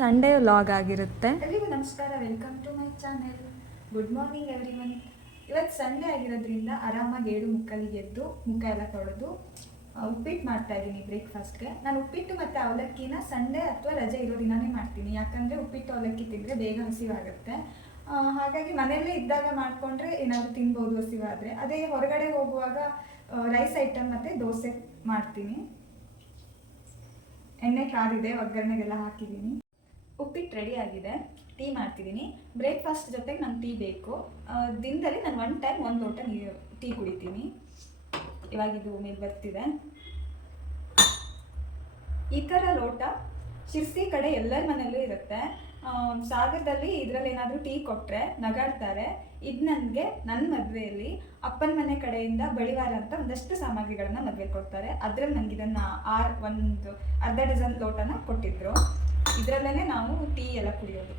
Sunday vlog ಆಗಿರುತ್ತೆ. ಎಲ್ರಿಗೂ ನಮಸ್ಕಾರ, welcome to my channel. Good morning everyone. ಇವತ್ತು ಸಂಡೇ ಆಗಿರೋದ್ರಿಂದ ಆರಾಮಾಗಿ 7:30 ಎದ್ದು ಮುಖ ಎಲ್ಲ ತೊಳೆದು ಉಪ್ಪಿಟ್ಟು ಮಾಡ್ತಾ ಇದ್ದೀನಿ ಬ್ರೇಕ್ಫಾಸ್ಟ್ಗೆ. ನಾನು ಉಪ್ಪಿಟ್ಟು ಮತ್ತು ಅವಲಕ್ಕಿನ ಸಂಡೇ ಅಥವಾ ರಜೆ ಇರೋ ದಿನವೇ ಮಾಡ್ತೀನಿ, ಯಾಕಂದರೆ ಉಪ್ಪಿಟ್ಟು ಅವಲಕ್ಕಿ ತಿಂದರೆ ಬೇಗ ಹಸಿವಾಗುತ್ತೆ. ಹಾಗಾಗಿ ಮನೆಯಲ್ಲೇ ಇದ್ದಾಗ ಮಾಡಿಕೊಂಡ್ರೆ ಏನಾದರೂ ತಿನ್ಬೋದು ಹಸಿವಾದರೆ. ಅದೇ ಹೊರಗಡೆ ಹೋಗುವಾಗ ರೈಸ್ ಐಟಮ್ ಮತ್ತು ದೋಸೆ ಮಾಡ್ತೀನಿ. ಎಣ್ಣೆ ಕಾದಿದೆ, ಒಗ್ಗರಣೆಗೆಲ್ಲ ಹಾಕಿದ್ದೀನಿ. ಉಪ್ಪಿಟ್ಟು ರೆಡಿ ಆಗಿದೆ. ಟೀ ಮಾಡ್ತಿದ್ದೀನಿ. ಬ್ರೇಕ್ಫಾಸ್ಟ್ ಜೊತೆಗೆ ನಂಗೆ ಟೀ ಬೇಕು. ದಿನದಲ್ಲಿ ನಾನು 1 ಟೈಮ್ 1 ಲೋಟ ನೀರು ಟೀ ಕುಡಿತೀನಿ. ಇವಾಗ ಇದು ಮೇಲೆ ಬರ್ತಿದೆ. ಈ ಥರ ಲೋಟ ಶಿರ್ಸಿ ಕಡೆ ಎಲ್ಲರ ಮನೆಯಲ್ಲೂ ಇರುತ್ತೆ. ಸಾಗರದಲ್ಲಿ ಇದರಲ್ಲಿ ಏನಾದರೂ ಟೀ ಕೊಟ್ಟರೆ ನಗಾಡ್ತಾರೆ. ಇದು ನನಗೆ ನನ್ನ ಮದುವೆಯಲ್ಲಿ ಅಪ್ಪನ ಮನೆ ಕಡೆಯಿಂದ ಬಳಿವಾರ ಅಂತ ಒಂದಷ್ಟು ಸಾಮಗ್ರಿಗಳನ್ನ ಮದುವೆಗೆ ಕೊಡ್ತಾರೆ. ಅದರಲ್ಲಿ ನನಗೆ ಇದನ್ನು ಒಂದು ಅರ್ಧ ಡಜನ್ ಲೋಟನ ಕೊಟ್ಟಿದ್ರು. ಇದರಲ್ಲೇ ನಾವು ಟೀ ಎಲ್ಲ ಕುಡಿಯೋದು.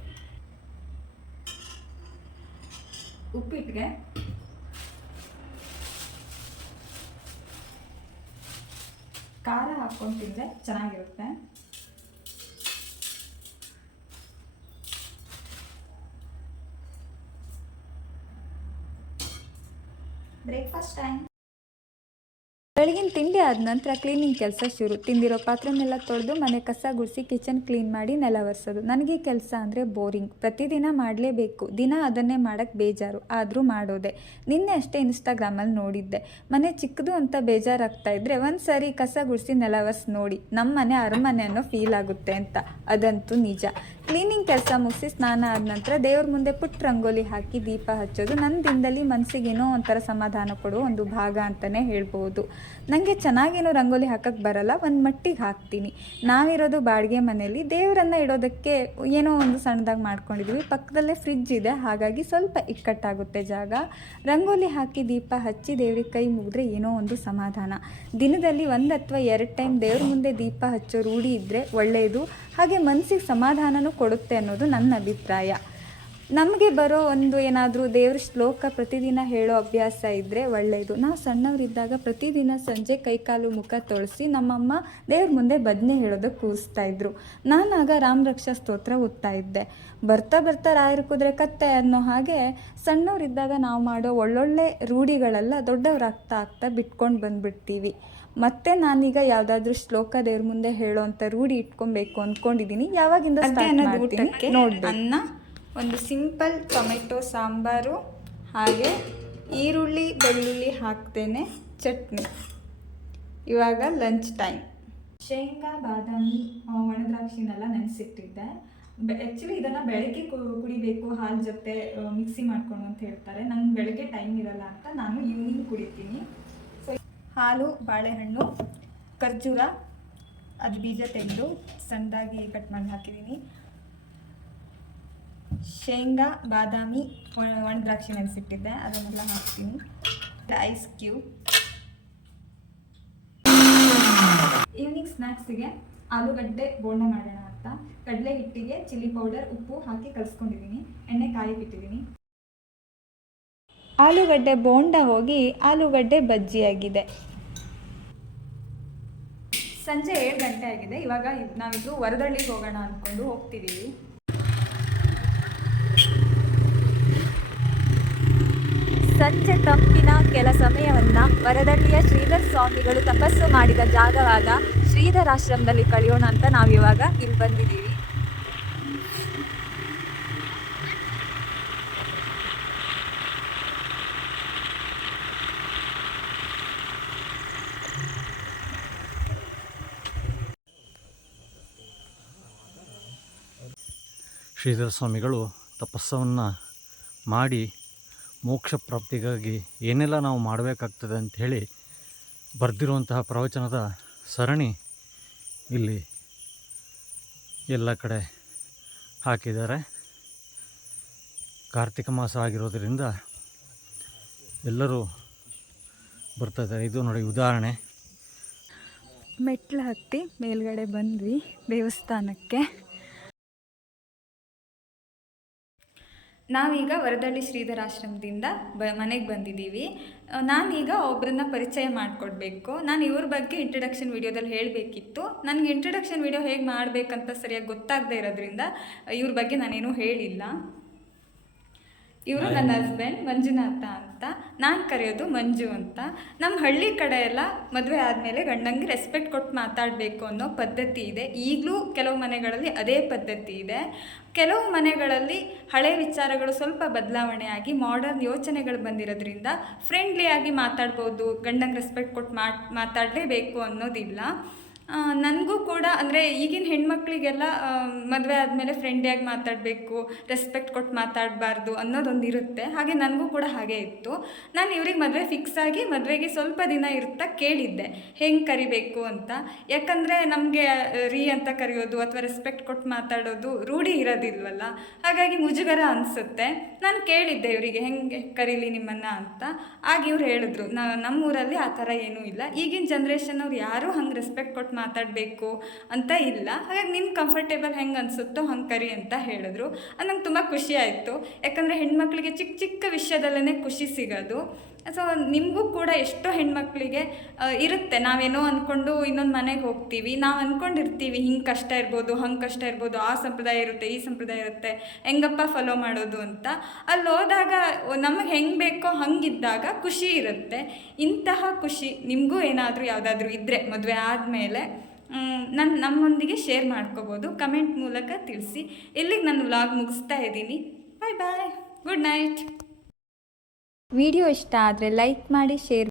ಉಪ್ಪಿಟ್ಟಿಗೆ ಖಾರ ಹಾಕ್ಕೊಂಡು ತಿಂದರೆ ಚೆನ್ನಾಗಿರುತ್ತೆ. Breakfast time. ಬೆಳಗಿನ ತಿಂಡಿ ಆದ ನಂತರ ಕ್ಲೀನಿಂಗ್ ಕೆಲಸ ಶುರು. ತಿಂದಿರೋ ಪಾತ್ರೆನೆಲ್ಲ ತೊಳೆದು ಮನೆ ಕಸ ಗುಡಿಸಿ ಕಿಚನ್ ಕ್ಲೀನ್ ಮಾಡಿ ನೆಲ ಒರೆಸೋದು. ನನಗೆ ಈ ಕೆಲಸ ಅಂದರೆ ಬೋರಿಂಗ್. ಪ್ರತಿದಿನ ಮಾಡಲೇಬೇಕು. ದಿನ ಅದನ್ನೇ ಮಾಡೋಕ್ಕೆ ಬೇಜಾರು, ಆದರೂ ಮಾಡೋದೆ. ನಿನ್ನೆ ಅಷ್ಟೇ ಇನ್ಸ್ಟಾಗ್ರಾಮಲ್ಲಿ ನೋಡಿದ್ದೆ, ಮನೆ ಚಿಕ್ಕದು ಅಂತ ಬೇಜಾರಾಗ್ತಾ ಇದ್ದರೆ ಒಂದು ಸಾರಿ ಕಸ ಗುಡಿಸಿ ನೆಲ ಒರೆಸಿ ನೋಡಿ, ನಮ್ಮ ಮನೆ ಅರಮನೆ ಅನ್ನೋ ಫೀಲ್ ಆಗುತ್ತೆ ಅಂತ. ಅದಂತೂ ನಿಜ. ಕ್ಲೀನಿಂಗ್ ಕೆಲಸ ಮುಗಿಸಿ ಸ್ನಾನ ಆದ ನಂತರ ದೇವ್ರ ಮುಂದೆ ಪುಟ್ಟ ರಂಗೋಲಿ ಹಾಕಿ ದೀಪ ಹಚ್ಚೋದು ನನ್ನ ದಿನದಲ್ಲಿ ಮನಸ್ಸಿಗೇನೋ ಒಂಥರ ಸಮಾಧಾನ ಕೊಡುವ ಒಂದು ಭಾಗ ಅಂತಲೇ ಹೇಳ್ಬೋದು. ನನಗೆ ಚೆನ್ನಾಗೇನೋ ರಂಗೋಲಿ ಹಾಕಕ್ಕೆ ಬರಲ್ಲ, ಒಂದು ಮಟ್ಟಿಗೆ ಹಾಕ್ತೀನಿ. ನಾವಿರೋದು ಬಾಡಿಗೆ ಮನೆಯಲ್ಲಿ. ದೇವರನ್ನು ಇಡೋದಕ್ಕೆ ಏನೋ ಒಂದು ಸಣ್ಣದಾಗಿ ಮಾಡ್ಕೊಂಡಿದ್ವಿ. ಪಕ್ಕದಲ್ಲೇ ಫ್ರಿಜ್ ಇದೆ, ಹಾಗಾಗಿ ಸ್ವಲ್ಪ ಇಕ್ಕಟ್ಟಾಗುತ್ತೆ ಜಾಗ. ರಂಗೋಲಿ ಹಾಕಿ ದೀಪ ಹಚ್ಚಿ ದೇವ್ರಿಗೆ ಕೈ ಮುಗಿದ್ರೆ ಏನೋ ಒಂದು ಸಮಾಧಾನ. ದಿನದಲ್ಲಿ 1 ಅಥವಾ 2 ಟೈಮ್ ದೇವ್ರ ಮುಂದೆ ದೀಪ ಹಚ್ಚೋ ರೂಢಿ ಇದ್ದರೆ ಒಳ್ಳೆಯದು. ಹಾಗೆ ಮನಸ್ಸಿಗೆ ಸಮಾಧಾನನೂ ಕೊಡುತ್ತೆ ಅನ್ನೋದು ನನ್ನ ಅಭಿಪ್ರಾಯ. ನಮಗೆ ಬರೋ ಒಂದು ಏನಾದರೂ ದೇವ್ರ ಶ್ಲೋಕ ಪ್ರತಿದಿನ ಹೇಳೋ ಅಭ್ಯಾಸ ಇದ್ದರೆ ಒಳ್ಳೆಯದು. ನಾವು ಸಣ್ಣವರಿದ್ದಾಗ ಪ್ರತಿದಿನ ಸಂಜೆ ಕೈಕಾಲು ಮುಖ ತೊಳಸಿ ನಮ್ಮಮ್ಮ ದೇವ್ರ ಮುಂದೆ ಭಜನೆ ಹೇಳೋದಕ್ಕೆ ಕೂರಿಸ್ತಾಯಿದ್ರು. ನಾನಾಗ ರಾಮ ರಕ್ಷಾ ಸ್ತೋತ್ರ ಓದ್ತಾ ಇದ್ದೆ. ಬರ್ತಾ ಬರ್ತಾ ರಾಯರ ಕುದುರೆ ಕತ್ತೆ ಅನ್ನೋ ಹಾಗೆ ಸಣ್ಣವರಿದ್ದಾಗ ನಾವು ಮಾಡೋ ಒಳ್ಳೊಳ್ಳೆ ರೂಢಿಗಳೆಲ್ಲ ದೊಡ್ಡವರಾಗ್ತಾ ಆಗ್ತಾ ಬಿಟ್ಕೊಂಡು ಬಂದುಬಿಡ್ತೀವಿ. ಮತ್ತೆ ನಾನೀಗ ಯಾವುದಾದ್ರೂ ಶ್ಲೋಕ ದೇವ್ರ ಮುಂದೆ ಹೇಳೋ ಅಂಥ ರೂಢಿ ಇಟ್ಕೊಬೇಕು ಅಂದ್ಕೊಂಡಿದ್ದೀನಿ. ಯಾವಾಗಿಂದ ನೋಡಿ. ಅನ್ನ, ಒಂದು ಸಿಂಪಲ್ ಟೊಮೆಟೊ ಸಾಂಬಾರು, ಹಾಗೆ ಈರುಳ್ಳಿ ಬೆಳ್ಳುಳ್ಳಿ ಹಾಕ್ತೇನೆ, ಚಟ್ನಿ. ಇವಾಗ ಲಂಚ್ ಟೈಮ್. ಶೇಂಗಾ, ಬಾದಾಮಿ, ಒಣದ್ರಾಕ್ಷಿನೆಲ್ಲ ನೆನೆಸಿಟ್ಟಿದ್ದೆ. ಆ್ಯಕ್ಚುಲಿ ಇದನ್ನು ಬೆಳಗ್ಗೆ ಕುಡಿಬೇಕು ಹಾಲು ಜೊತೆ ಮಿಕ್ಸಿ ಮಾಡ್ಕೊಂಡು ಅಂತ ಹೇಳ್ತಾರೆ. ನಂಗೆ ಬೆಳಗ್ಗೆ ಟೈಮ್ ಇರಲ್ಲ ಅಂತ ನಾನು ಈವ್ನಿಂಗ್ ಕುಡಿತೀನಿ. ಸೊ ಹಾಲು, ಬಾಳೆಹಣ್ಣು, ಖರ್ಜೂರ, ಅದು ಬೀಜ ತೆಗೆದು ಸಣ್ಣದಾಗಿ ಕಟ್ ಮಾಡಿ ಹಾಕಿದ್ದೀನಿ. ಶೇಂಗಾ, ಬಾದಾಮಿ, ಒಣದ್ರಾಕ್ಷಿ ನೆನೆಸಿಟ್ಟಿದ್ದೆ, ಅದನ್ನೆಲ್ಲ ಹಾಕ್ತೀನಿ. Ice cube. ಈವ್ನಿಂಗ್ ಸ್ನ್ಯಾಕ್ಸಿಗೆ ಆಲೂಗಡ್ಡೆ ಬೋಂಡ ಮಾಡೋಣ ಅಂತ ಕಡಲೆ ಹಿಟ್ಟಿಗೆ ಚಿಲ್ಲಿ ಪೌಡರ್, ಉಪ್ಪು ಹಾಕಿ ಕಲಿಸ್ಕೊಂಡಿದ್ದೀನಿ. ಎಣ್ಣೆ ಕಾಯಕ್ಕಿಟ್ಟಿದ್ದೀನಿ. ಆಲೂಗಡ್ಡೆ ಬೋಂಡ ಹೋಗಿ ಆಲೂಗಡ್ಡೆ ಬಜ್ಜಿಯಾಗಿದೆ. ಸಂಜೆ 7 ಗಂಟೆ ಆಗಿದೆ. ಇವಾಗ ನಾವಿದು ವರದಳ್ಳಿಗೆ ಹೋಗೋಣ ಅಂದ್ಕೊಂಡು ಹೋಗ್ತಿದ್ದೀವಿ. ಸಂಜೆ ತಂಪಿನ ಕೆಲ ಸಮಯವನ್ನು ವರದಳ್ಳಿಯ ಶ್ರೀಧರ ಸ್ವಾಮಿಗಳು ತಪಸ್ಸು ಮಾಡಿದ ಜಾಗವಾದ ಶ್ರೀಧರಾಶ್ರಮದಲ್ಲಿ ಕಳೆಯೋಣ ಅಂತ ನಾವಿವಾಗ ಇಲ್ಲಿ ಬಂದಿದ್ದೀವಿ. ಶ್ರೀಧರ ಸ್ವಾಮಿಗಳು ತಪಸ್ಸವನ್ನು ಮಾಡಿ ಮೋಕ್ಷ ಪ್ರಾಪ್ತಿಗಾಗಿ ಏನೆಲ್ಲ ನಾವು ಮಾಡಬೇಕಾಗ್ತದೆ ಅಂಥೇಳಿ ಬರೆದಿರುವಂತಹ ಪ್ರವಚನದ ಸರಣಿ ಇಲ್ಲಿ ಎಲ್ಲ ಕಡೆ ಹಾಕಿದ್ದಾರೆ. ಕಾರ್ತಿಕ ಮಾಸ ಆಗಿರೋದರಿಂದ ಎಲ್ಲರೂ ಬರ್ತಾಯಿದ್ದಾರೆ. ಇದು ನೋಡಿ ಉದಾಹರಣೆ. ಮೆಟ್ಲು ಹತ್ತಿ ಮೇಲ್ಗಡೆ ಬಂದ್ವಿ ದೇವಸ್ಥಾನಕ್ಕೆ. ನಾವೀಗ ವರದಳ್ಳಿ ಶ್ರೀಧರಾಶ್ರಮದಿಂದ ಮನೆಗೆ ಬಂದಿದ್ದೀವಿ. ನಾನೀಗ ಒಬ್ಬರನ್ನ ಪರಿಚಯ ಮಾಡಿಕೊಡ್ಬೇಕು. ನಾನು ಇವ್ರ ಬಗ್ಗೆ ಇಂಟ್ರಡಕ್ಷನ್ ವಿಡಿಯೋದಲ್ಲಿ ಹೇಳಬೇಕಿತ್ತು. ನನಗೆ ಇಂಟ್ರಡಕ್ಷನ್ ವಿಡಿಯೋ ಹೇಗೆ ಮಾಡಬೇಕಂತ ಸರಿಯಾಗಿ ಗೊತ್ತಾಗದೇ ಇರೋದ್ರಿಂದ ಇವ್ರ ಬಗ್ಗೆ ನಾನೇನೂ ಹೇಳಿಲ್ಲ. ಇವರು ನನ್ನ ಹಸ್ಬೆಂಡ್ ಮಂಜುನಾಥ ಅಂತ, ನಾನು ಕರೆಯೋದು ಮಂಜು ಅಂತ. ನಮ್ಮ ಹಳ್ಳಿ ಕಡೆ ಎಲ್ಲ ಮದುವೆ ಆದಮೇಲೆ ಗಂಡಂಗೆ ರೆಸ್ಪೆಕ್ಟ್ ಕೊಟ್ಟು ಮಾತಾಡಬೇಕು ಅನ್ನೋ ಪದ್ಧತಿ ಇದೆ. ಈಗಲೂ ಕೆಲವು ಮನೆಗಳಲ್ಲಿ ಅದೇ ಪದ್ಧತಿ ಇದೆ. ಕೆಲವು ಮನೆಗಳಲ್ಲಿ ಹಳೆ ವಿಚಾರಗಳು ಸ್ವಲ್ಪ ಬದಲಾವಣೆಯಾಗಿ ಮಾಡರ್ನ್ ಯೋಚನೆಗಳು ಬಂದಿರೋದ್ರಿಂದ ಫ್ರೆಂಡ್ಲಿಯಾಗಿ ಮಾತಾಡ್ಬೋದು, ಗಂಡಂಗೆ ರೆಸ್ಪೆಕ್ಟ್ ಕೊಟ್ಟು ಮಾತಾಡಲೇಬೇಕು ಅನ್ನೋದಿಲ್ಲ. ನನಗೂ ಕೂಡ ಅಂದರೆ ಈಗಿನ ಹೆಣ್ಮಕ್ಳಿಗೆಲ್ಲ ಮದುವೆ ಆದಮೇಲೆ ಫ್ರೆಂಡ್ಲಿಯಾಗಿ ಮಾತಾಡಬೇಕು, ರೆಸ್ಪೆಕ್ಟ್ ಕೊಟ್ಟು ಮಾತಾಡಬಾರ್ದು ಅನ್ನೋದೊಂದು ಇರುತ್ತೆ. ಹಾಗೆ ನನಗೂ ಕೂಡ ಹಾಗೆ ಇತ್ತು. ನಾನು ಇವ್ರಿಗೆ ಮದುವೆ ಫಿಕ್ಸ್ ಆಗಿ ಮದುವೆಗೆ ಸ್ವಲ್ಪ ದಿನ ಇರ್ತಾ ಕೇಳಿದ್ದೆ ಹೆಂಗೆ ಕರಿಬೇಕು ಅಂತ. ಯಾಕಂದರೆ ನಮಗೆ ರೀ ಅಂತ ಕರೆಯೋದು ಅಥವಾ ರೆಸ್ಪೆಕ್ಟ್ ಕೊಟ್ಟು ಮಾತಾಡೋದು ರೂಢಿ ಇರೋದಿಲ್ವಲ್ಲ, ಹಾಗಾಗಿ ಮುಜುಗರ ಅನಿಸುತ್ತೆ. ನಾನು ಕೇಳಿದ್ದೆ ಇವರಿಗೆ ಹೆಂಗೆ ಕರೀಲಿ ನಿಮ್ಮನ್ನು ಅಂತ. ಆಗ ಇವ್ರು ಹೇಳಿದ್ರು, ನಮ್ಮೂರಲ್ಲಿ ಆ ಥರ ಏನೂ ಇಲ್ಲ, ಈಗಿನ ಜನ್ರೇಷನ್ ಅವ್ರು ಯಾರೂ ಹಂಗೆ ರೆಸ್ಪೆಕ್ಟ್ ಕೊಟ್ಟು ಮಾತಾಡಬೇಕು ಅಂತ ಇಲ್ಲ, ಹಾಗಾಗಿ ನಿಮ್ಗೆ ಕಂಫರ್ಟೇಬಲ್ ಹೆಂಗೆ ಅನಿಸುತ್ತೋ ಹಂಗೆ ಕರಿ ಅಂತ ಹೇಳಿದ್ರು. ಅದು ನಂಗೆ ತುಂಬ ಖುಷಿ ಆಯಿತು. ಯಾಕಂದರೆ ಹೆಣ್ಮಕ್ಳಿಗೆ ಚಿಕ್ಕ ಚಿಕ್ಕ ವಿಷಯದಲ್ಲೇ ಖುಷಿ ಸಿಗೋದು. ಸೊ ನಿಮಗೂ ಕೂಡ ಎಷ್ಟೋ ಹೆಣ್ಮಕ್ಳಿಗೆ ಇರುತ್ತೆ, ನಾವೇನೋ ಅಂದ್ಕೊಂಡು ಇನ್ನೊಂದು ಮನೆಗೆ ಹೋಗ್ತೀವಿ, ನಾವು ಅಂದ್ಕೊಂಡಿರ್ತೀವಿ ಹಿಂಗೆ ಕಷ್ಟ ಇರ್ಬೋದು, ಹಂಗೆ ಕಷ್ಟ ಇರ್ಬೋದು, ಆ ಸಂಪ್ರದಾಯ ಇರುತ್ತೆ, ಈ ಸಂಪ್ರದಾಯ ಇರುತ್ತೆ, ಹೆಂಗಪ್ಪ ಫಾಲೋ ಮಾಡೋದು ಅಂತ. ಅಲ್ಲಿ ಹೋದಾಗ ನಮಗೆ ಹೆಂಗೆ ಬೇಕೋ ಹಂಗಿದ್ದಾಗ ಖುಷಿ ಇರುತ್ತೆ. ಇಂತಹ ಖುಷಿ ನಿಮಗೂ ಏನಾದರೂ ಯಾವುದಾದ್ರೂ ಇದ್ದರೆ ಮದುವೆ ಆದಮೇಲೆ ನಮ್ಮೊಂದಿಗೆ ಶೇರ್ ಮಾಡ್ಕೋಬೋದು, ಕಮೆಂಟ್ ಮೂಲಕ ತಿಳಿಸಿ. ಇಲ್ಲಿಗೆ ನಾನು ವ್ಲಾಗ್ ಮುಗಿಸ್ತಾ ಇದ್ದೀನಿ. ಬಾಯ್ ಬಾಯ್, ಗುಡ್ ನೈಟ್. ವಿಡಿಯೋ ಇಷ್ಟ ಆದರೆ ಲೈಕ್ ಮಾಡಿ, ಶೇರ್